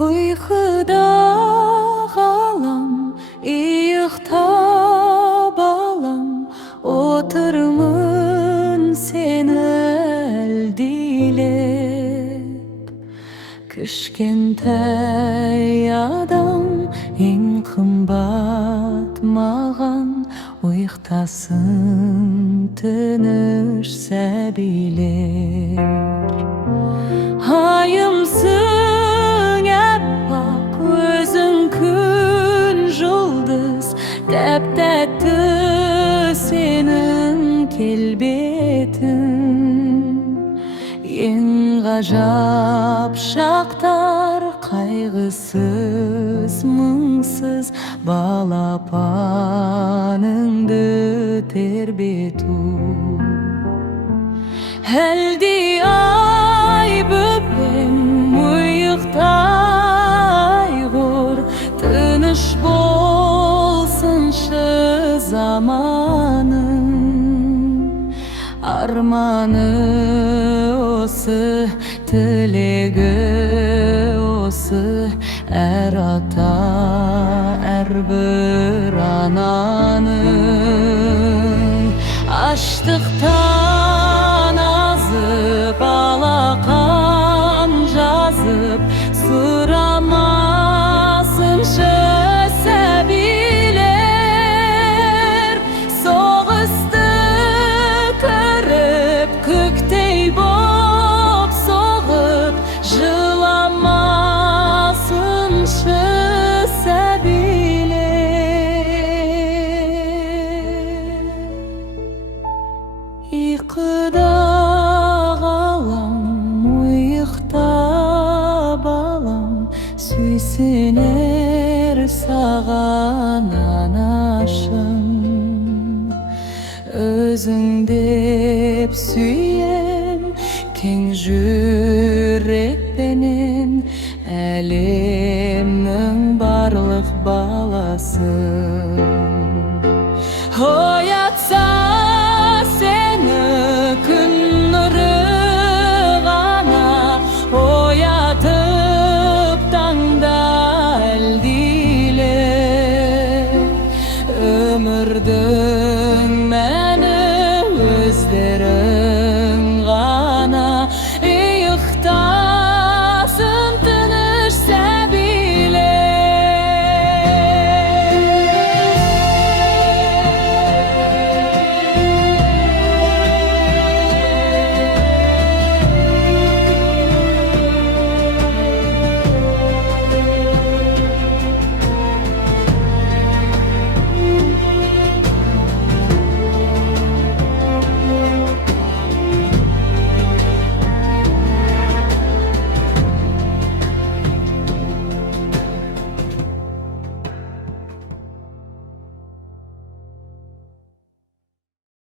Uykuda kalam, iyikta balam, oturmun seni dilep. Kişkentay adam en kımbat mağan, uyuktasın tınış sebiler. Hayımsın eppak, özün gün yıldız, deptetті senin kelbetin. En gajap şaktar, kaygısız, mıngsız, balapanыңды terbetu. Әлде ай бөпем ұйықтай ғұр, тыныш болсыншы заманың. Арманы осы, тілегі осы, әр ата, әрбір ананың. Аштықтан азып, алақан жазып, сұрамасыншы сәбилер. Соғысты көріп, көктей боп соғып, жыламасыншы сәбилер. Ұйқыда қалам, ұйықта балам, сүйсінер саған анашым. Өзің деп сүйем, кең жүрекпенен, әлемнің барлық баласы.